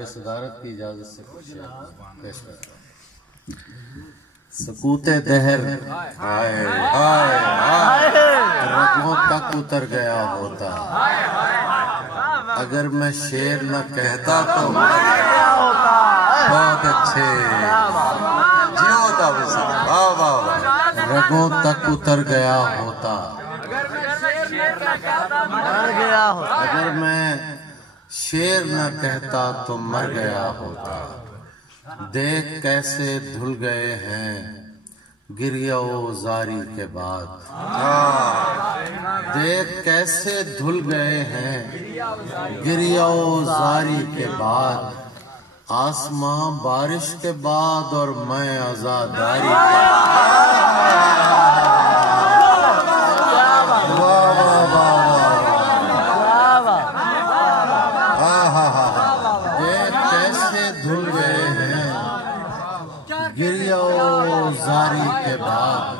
صاحب صدارت کی اجازت سے کچھ پیش کرتا ہوں۔ سکوت دہر ہائے ہائے ہائے رگوں تک اتر گیا ہوتا، اگر میں شعر نہ کہتا تو بہت اچھے جی ہوتا، واہ واہ واہ، رگوں تک اتر گیا ہوتا، اگر میں شعر نہ کہتا تو مر گیا ہوتا، دیکھ کیسے دھل گئے ہیں گریہ و زاری کے بعد، دیکھ کیسے دھل گئے ہیں گریہ و زاری کے بعد، آسماں بارش کے بعد اور میں عزاداری کے زاری کے بعد،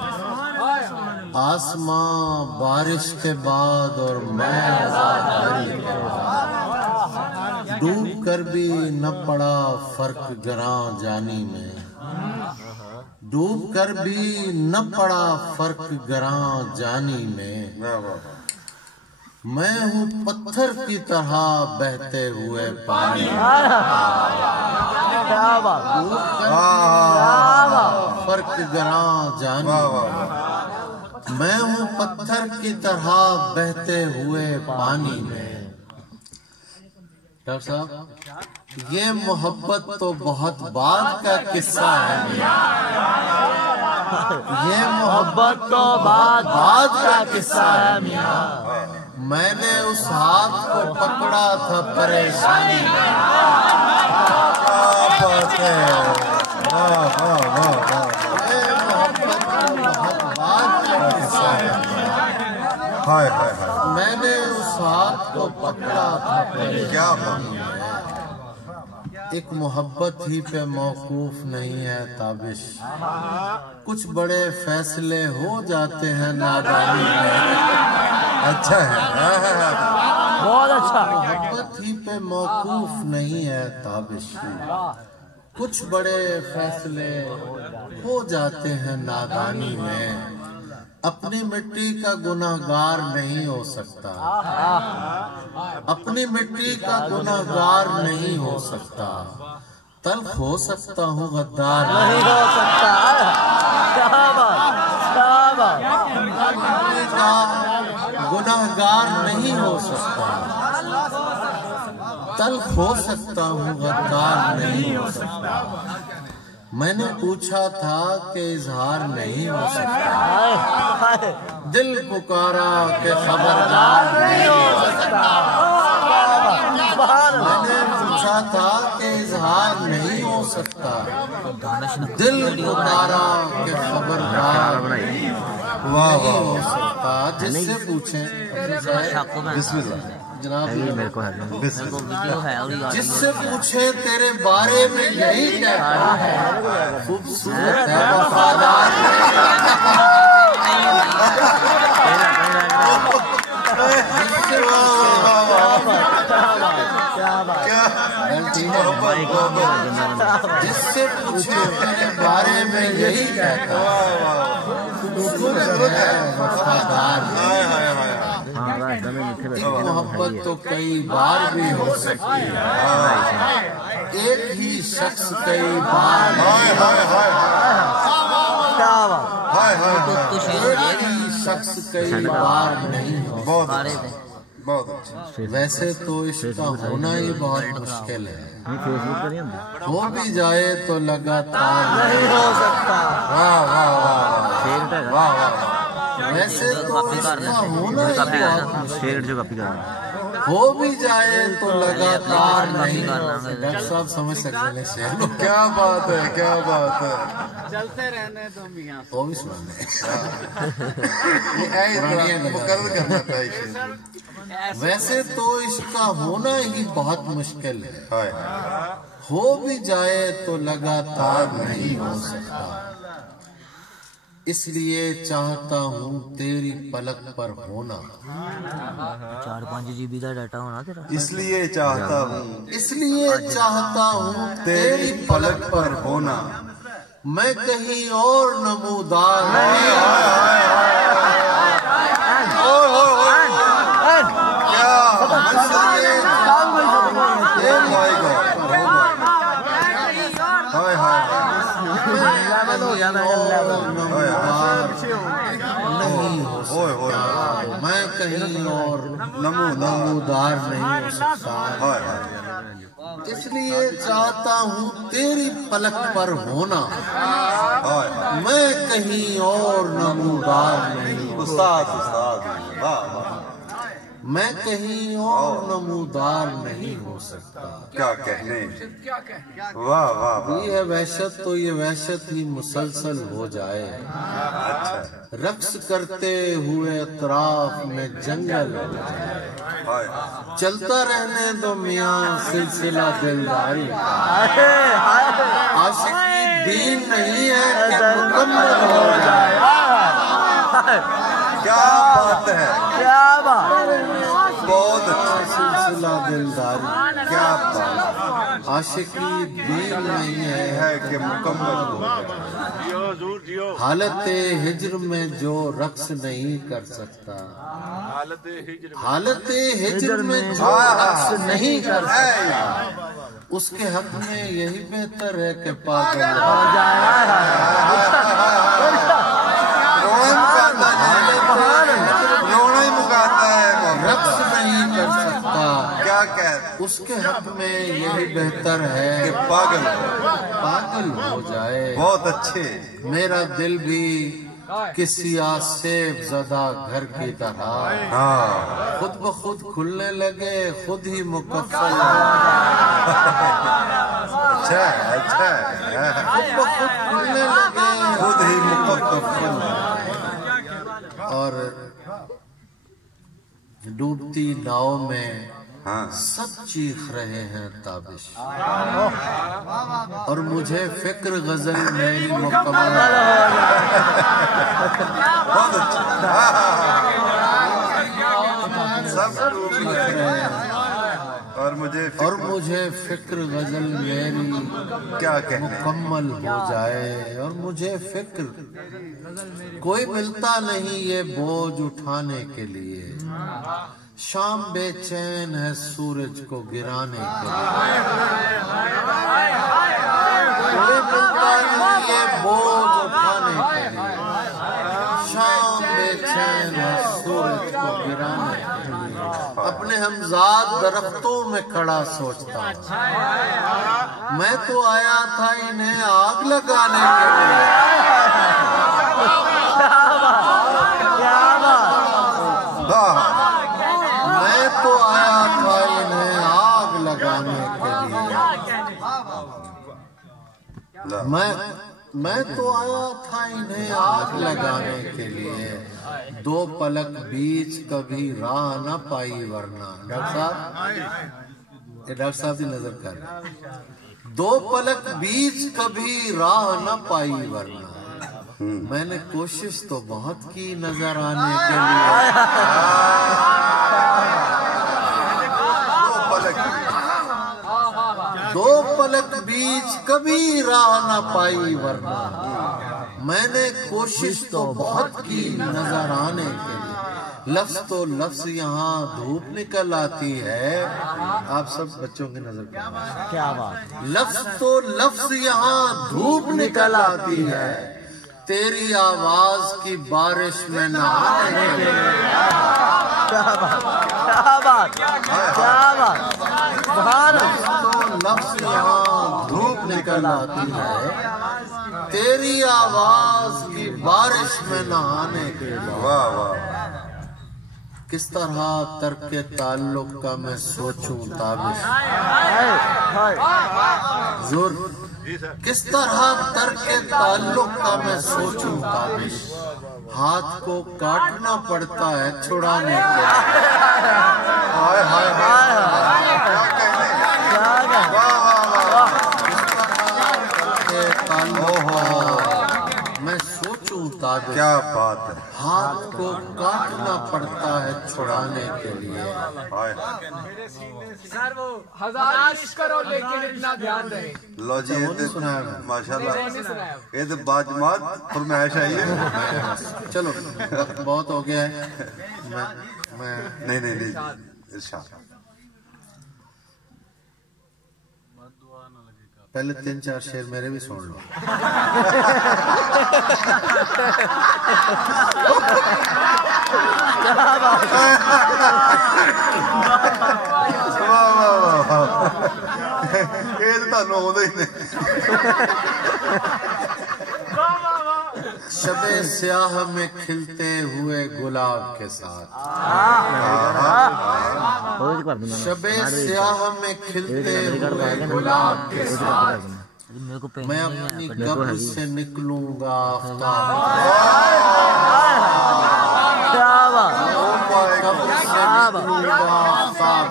آسماں بارش کے بعد اور میں عزاداری کے بعد، ڈوب کر بھی نہ پڑا فرق گراں جانی میں، ڈوب کر بھی نہ پڑا فرق گراں جانی میں ہوں پتھر کی طرح بہتے ہوئے پانی، فرق گراں جانی میں ہوں پتھر کی طرح بہتے ہوئے پانی میں۔ ڈاکٹر صاحب یہ محبت تو بہت بعد کا قصہ ہے، یہ محبت تو بعد کا قصہ ہے میاں، میں نے اس ہاتھ کو پکڑا تھا پریشانی میں، میں نے اس ہاتھ کو پکڑا تھا پریشانی میں، ایک محبت ہی پہ موقوف نہیں ہے تابش، کچھ بڑے فیصلے ہو جاتے ہیں نادانی میں، اچھا ہے بہت اچھا، محبت ہی پہ موقوف نہیں ہے تابش، کچھ بڑے فیصلے ہو جاتے ہیں نادانی میں، اپنی مٹی کا گناہگار نہیں ہو سکتا، اپنی مٹی کا گناہگار نہیں ہو سکتا، تلخ ہو سکتا ہوں غدار نہیں ہو سکتا، مٹی کا گناہگار نہیں ہو سکتا، تلخ ہو سکتا ہوں غدار نہیں ہو سکتا، میں نے پوچھا تھا کہ اظہار نہیں ہو سکتا، دل پکارا کہ خبردار نہیں ہو سکتا، میں نے پوچھا تھا کہ اظہار نہیں ہو سکتا، دل پکارا کہ خبردار نہیں ہو سکتا، جس سے پوچھیں بسم اللہ جناب جس سے پوچھے تیرے بارے میں یہی کہتا ہے، خوبصورت ہے وفادار جس سے پوچھے تیرے بارے میں یہی کہتا ہے، خوبصورت ہے وفادار، ایک محبت تو کئی بار بھی ہو سکتی ہے، ایک ہی شخص کئی بار ایک ہی شخص کئی بار نہیں ہو سکتا، ویسے تو عشق کا ہونا ہی بہت مشکل ہے، ہو بھی جائے تو لگاتار نہیں ہو سکتا، واہ واہ واہ، ویسے تو اس کا ہونا ہی بہت مشکل ہو بھی جائے تو لگاتار نہیں، ڈاکٹر صاحب سمجھ سکتے ہیں شعر کو، کیا بات ہے کیا بات ہے، چلتے رہنے تو میاں وہ بھی سنانے مقرر کرنا چاہیے، ویسے تو اس کا ہونا ہی بہت مشکل ہے، ہو بھی جائے تو لگاتار نہیں ہو سکتا، اس لیے چاہتا ہوں تیری پلک پر ہونا. 4-5 GB کا ڈاٹا ہونا تیرا. اس لیے چاہتا ہوں تیری پلک پر ہونا. میں کہیں اور نمودار میں کہیں اور نمودار نہیں ہو سکتا. اس لیے چاہتا ہوں تیری پلک پر ہونا. میں کہیں اور نمودار نہیں. میں کہیں اور نمودار نہیں ہو سکتا. کیا کہنے. واہ واہ واہ. یہ ہے وحشت تو یہ وحشت ہی مسلسل ہو جائے. رقص کرتے ہوئے اطراف میں جنگل ہو جائے. چلتا رہنے دو میاں سلسلہ دلداری. عاشقی دین نہیں ہے کہ مکمل ہو جائے. کیا بات ہے. کیا بات. بہت اچھا. سلسلہ دلداری. کیا بات. عاشقی دین نہیں ہے کہ مکمل ہو. حالت ہجر میں جو رقص نہیں کر سکتا. حالت ہجر میں جو رقص نہیں کر سکتا اس کے حق میں یہی بہتر ہے کہ پاگل ہو جائے. رونا ہی مکاتا ہے. رقص نہیں کر سکتا کیا کہہ. اس کے حق میں یہی بہتر ہے کہ پاگل ہو جائے. بہت اچھے. میرا دل بھی کسی آسیب زدہ گھر کی طرح خود بخود کھلنے لگے خود ہی مکفل. اچھا اچھا. خود بخود کھلنے لگے خود ہی مکفل. اور ڈوبتی ناؤ میں سب چیخ رہے ہیں تابش. اور مجھے فکر غزل میری مکمل. بہت اچھا. سب ڈوب رہے ہیں اور مجھے فکر غزل میری کیا کہنے. مکمل ہو جائے. اور مجھے فکر کوئی ملتا نہیں یہ بوجھ اٹھانے کے لیے. شام بے چین ہے سورج کو گرانے کے لیے. کوئی ملتا نہیں یہ بوجھ اٹھانے کے لیے. شام بے چین ہے سورج کو گرانے کے لیے. اپنے ہمزاد درختوں میں کھڑا سوچتا ہوں میں تو آیا تھا انہیں آگ لگانے کے لیے. میں تو آیا تھا انہیں آگ لگانے کے لیے. میں تو آیا تھا انہیں آگ لگانے کے لیے. دو پلک بیچ کبھی راہ نہ پائی ورنہ. ڈاکٹر صاحب کی نظر کر. دو پلک بیچ کبھی راہ نہ پائی ورنہ. میں نے کوشش تو بہت کی نظر آنے کے لیے. دو پلک بیچ کبھی راہ نہ پائی ورنہ. میں نے کوشش تو بہت کی نظر آنے کے لیے. لفظ تو لفظ یہاں دھوپ نکل آتی ہے. آپ سب بچوں کی نظر کیا بات. لفظ تو لفظ یہاں دھوپ نکل آتی ہے. تیری آواز کی بارش میں نہانے کے لیے. لفظ یہاں دھوپ نکل آتی ہے. تیری آواز کی بارش میں نہانے کے لیے. کس طرح ترک تعلق کا میں سوچوں تابش. زور. کس طرح ترک تعلق کا میں سوچوں تابش. ہاتھ کو کاٹنا پڑتا ہے چھڑانے کے لیے. میں سوچوں تابش. ताबिश। क्या बात है। हाथ को काटना पड़ता है छुड़ाने के लिए। हाय। सर वो 1000 इश्क करो लेकिन इतना ध्यान रहे। लो जी, ये तो माशाल्लाह ये तो बाजमात फरमाइश आई है। चलो वक्त बहुत हो गया है। मैं नहीं इरशाद। पहले 3-4 शेर मेरे भी सुन लो। ये तो ਤੁਹਾਨੂੰ ਆਉਂਦਾ ਹੀ ਨਹੀਂ। शबे स्याह में खिलते हुए गुलाब के साथ। शबे स्याह में खिलते हुए गुलाब के साथ मैं अपनी कब्र से निकलूंगा आफताब। कब्र से निकलूंगा आफताब।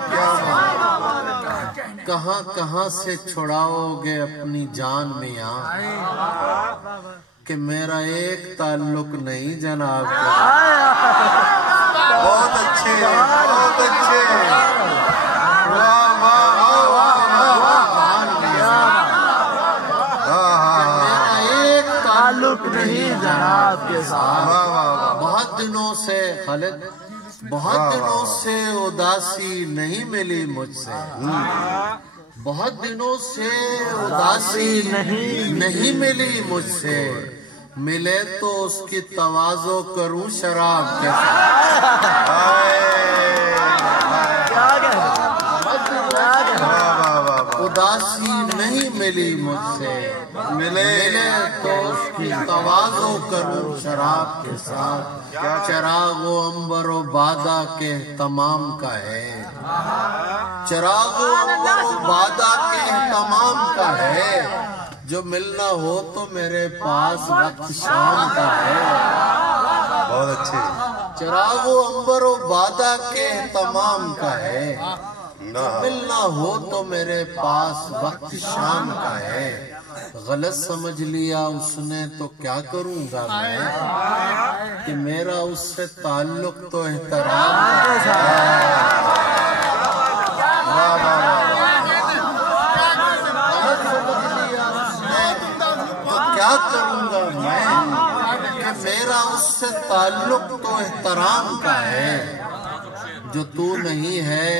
कहाँ कहाँ से छुड़ाओगे अपनी जान मियां कि मेरा एक ताल्लुक नहीं जनाब। बहुत अच्छे, बहुत अच्छे। वाह वाह मेरा एक ताल्लुक नहीं जनाब के साथ। वाह। बहुत दिनों से खालिद, बहुत दिनों से उदासी नहीं मिली मुझसे। बहुत दिनों से उदासी नहीं मिली मुझसे। मिले तो उसकी तवाज़ो करूं शराब के साथ। उदासी नहीं मिली मुझसे। मिले तो उसकी तवाज़ो करूं शराब के साथ। चरागो अंबरो बादा के तमाम का है। चरागो अंबरो बादा के तमाम का है। जो मिलना हो तो मेरे पास वक्त शाम का है। बहुत अच्छे। चरागो अंबरो बादा के तमाम का है। मिलना हो तो मेरे पास वक्त शाम का है। गलत समझ लिया उसने तो क्या करूंगा मैं कि मेरा उससे ताल्लुक तो एहतराम का है। क्या करूंगा मैं कि मेरा उससे ताल्लुक तो एहतराम का है। जो तू नहीं है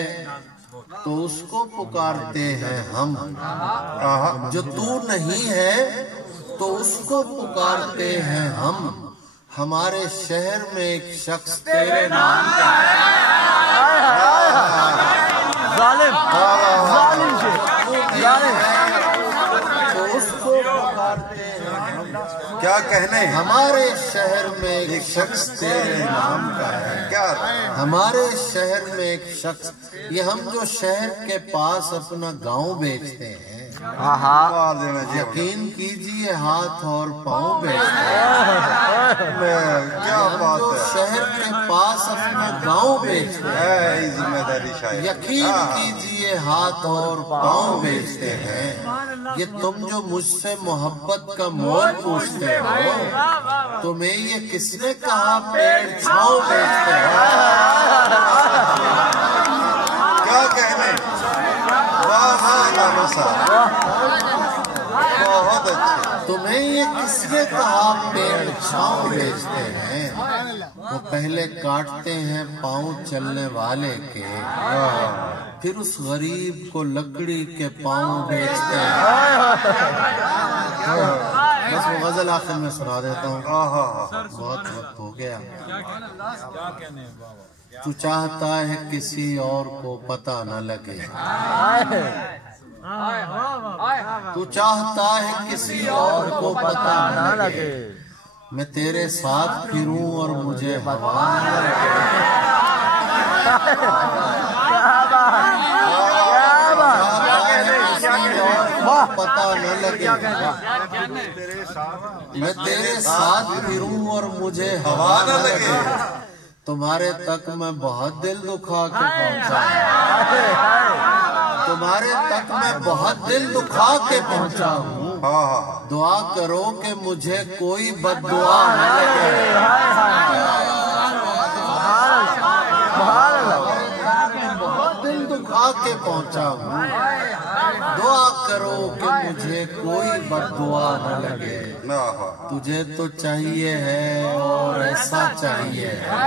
तो उसको पुकारते हैं हम। जो तू नहीं है तो उसको पुकारते हैं हम। हमारे शहर में एक शख्स तेरे नाम का तो उसको पुकारते हैं हम। क्या कहने। हमारे शहर में एक शख्स तेरे नाम का है। क्या हमारे शहर में एक शख्स, ये हम जो शहर के पास अपना गांव बेचते हैं, यकीन कीजिए हाथ और पाँव बेचते हैं। क्या बात जो है। शहर के पास अपना गांव बेचते हैं, जिम्मेदारी शायद। यकीन कीजिए हाथ और पाँव बेचते हैं। ये तुम जो मुझसे मोहब्बत का मोल पूछते हो, तुम्हें ये किसने कहा पेड़ छाँव बेचते हो। क्या कहने। वाह बहुत अच्छे। तुम्हें ये किसने कहा पेड़ छाँव बेचते हैं। वो पहले काटते हैं पाँव चलने वाले के, फिर उस गरीब को लकड़ी के पाँव बेचते हैं। बस वो गजल आखिर में सुना देता हूँ, बहुत वक्त हो गया। तू चाहता है किसी और को पता न लगे। तू चाहता है किसी और को पता न लगे। मैं तेरे साथ फिरूं और मुझे हवा न लगे। पता न लगे। मैं तेरे साथ फिरूं और मुझे हवा न लगे। तुम्हारे तक मैं बहुत दिल दुखा के पहुंचा। तुम्हारे तक मैं बहुत दिल दुखा के पहुंचा हूँ। दुआ करो कि मुझे कोई बद्दुआ न लगे। बहुत दिल दुखा के पहुंचा हूँ, दुआ करो कि मुझे कोई बद्दुआ न लगे। तुझे तो चाहिए है और ऐसा चाहिए है,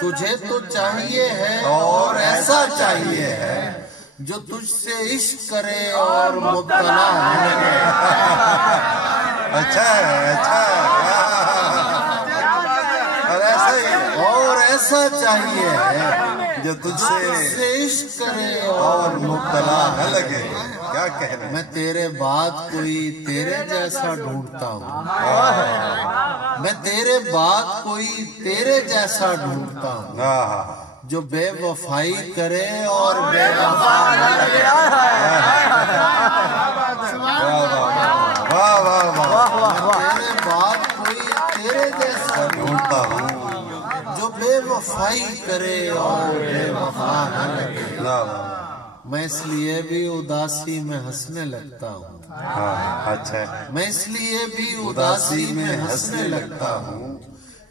तुझे तो चाहिए है और ऐसा चाहिए है जो तुझसे इश्क करे और मुब्तला न लगे। अच्छा है, अच्छा है। और ऐसा चाहिए है जो तुझसे इश्क करे और मुब्तला न लगे। क्या कह रहे हैं? मैं तेरे बाद कोई तेरे जैसा ढूंढता हूँ, मैं तेरे बाद कोई तेरे जैसा ढूंढता हूँ जो बेवफाई करे और बेवफा न लगे। वाह वाह वाह। तेरे बाद कोई तेरे जैसा ढूंढता हूँ जो बेवफाई करे और बेवफा न लगे। मैं इसलिए भी उदासी में हंसने लगता हूँ, अच्छा। मैं इसलिए भी उदासी में हंसने लगता हूँ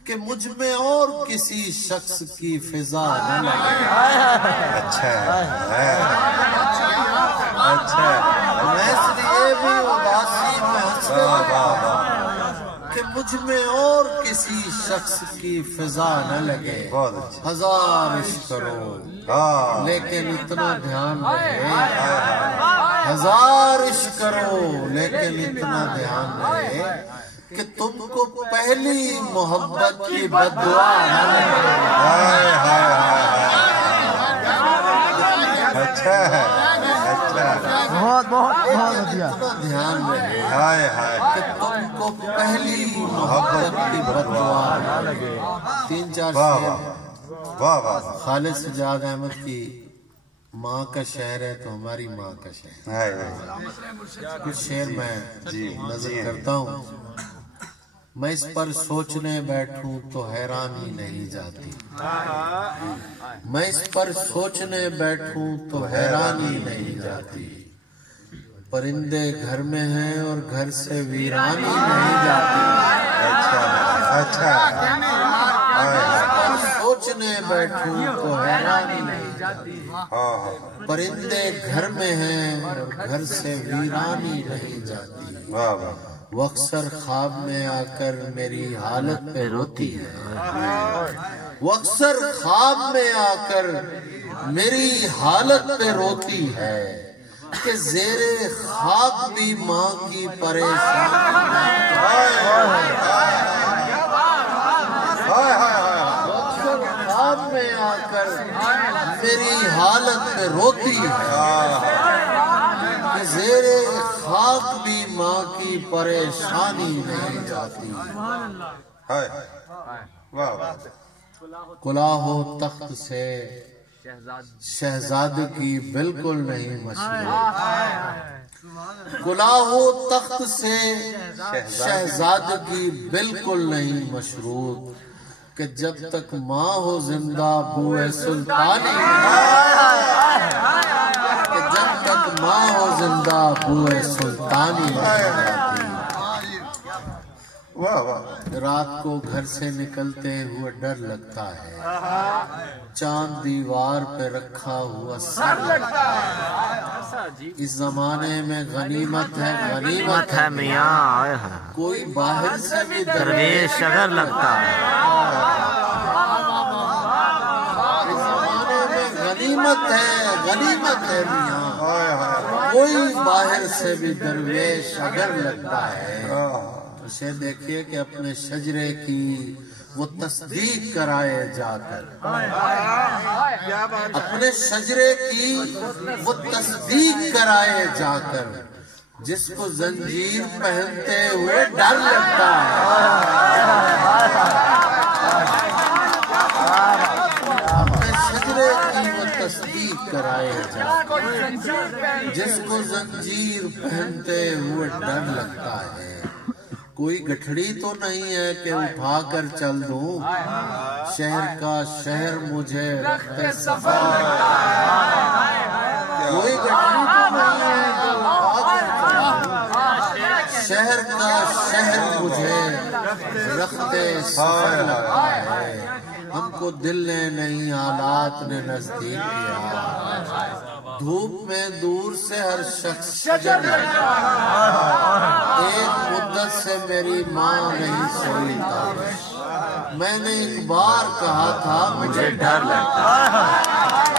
कि मुझ में और किसी शख्स की फिजा न लगे। अच्छा अच्छा। मैं इसलिए भी उदासी में हंसने लगता हूँ कि मुझ में और किसी शख्स की फिजा न लगे। हजार इश्क करो लेकिन इतना ध्यान रहे, हजार इश्क करो लेकिन इतना ध्यान रहे कि तुमको पहली मोहब्बत की बद्दुआ न लगे। अच्छा है, अच्छा। बहुत बहुत बहुत बढ़िया। इतना ध्यान रहे हाय हाय कि तुमको पहली मोहब्बत की बद्दुआ न लगे। 3-4 वाह शेर वाह वाह। खालिद सजाद अहमद की माँ का शहर है तो हमारी माँ का शहर। कुछ शेर मैं नजर करता हूँ। मैं इस पर सोचने बैठूं तो हैरानी नहीं जाती, मैं इस पर सोचने बैठूं तो हैरानी नहीं जाती। परिंदे घर में हैं और घर से वीरानी नहीं जाती। अच्छा अच्छा। सोचने बैठूं तो हैरानी नहीं जाती। परिंदे घर में हैं और घर से वीरानी नहीं जाती। वाह वाह। वो अक्सर ख्वाब में आकर मेरी हालत पे रोती है, वो अक्सर ख्वाब में आकर मेरी हालत पे रोती है कि ज़ेरे खाक भी माँ की परेशानी। अक्सर ख्वाब में आकर मेरी हालत पे रोती है कि ज़ेरे खाक भी माँ की परेशानी नहीं जाती। कुलाहो तख्त से शहजादगी बिल्कुल नहीं मशरूत, कुलाहो तख्त से शहजादगी बिल्कुल नहीं मशरूत कि जब तक माँ हो जिंदा बुए सुल्तानी, कि जब तक माँ हो जिंदा बुए सुल्तानी। वाह वाह। रात को घर से निकलते हुए डर लगता है, चांद दीवार पे रखा हुआ सर लगता है। इस जमाने में गनीमत है, गनीमत है मियाँ, कोई बाहर से भी दरवेश अगर लगता है। इस जमाने में गनीमत है मियाँ, कोई बाहर से भी दरवेश अगर लगता है। उसे देखिए कि अपने शजरे की वो तस्दीक कराए जाकर, अपने शजरे की वो तस्दीक कराए जाकर जिसको जंजीर पहनते हुए डर लगता है। अपने शजरे की वो तस्दीक कराए जाकर जिसको जंजीर पहनते हुए डर लगता है। कोई गठड़ी तो नहीं है कि उठा कर चल दूं, शहर का शहर मुझे रखते सफर लगता है। कोई गठड़ी तो नहीं है कि उठा कर चल दूं, کا شہر مجھے رختے سفر لگا ہے، ہم کو دل نے نہیں حالات نے نزدیک کیا، دھوپ میں دور سے ہر شخص شجر لگا، ایک مدت سے میری ماں نہیں سوئی تابش، میں نے ایک بار کہا تھا مجھے ڈر لگتا ہے۔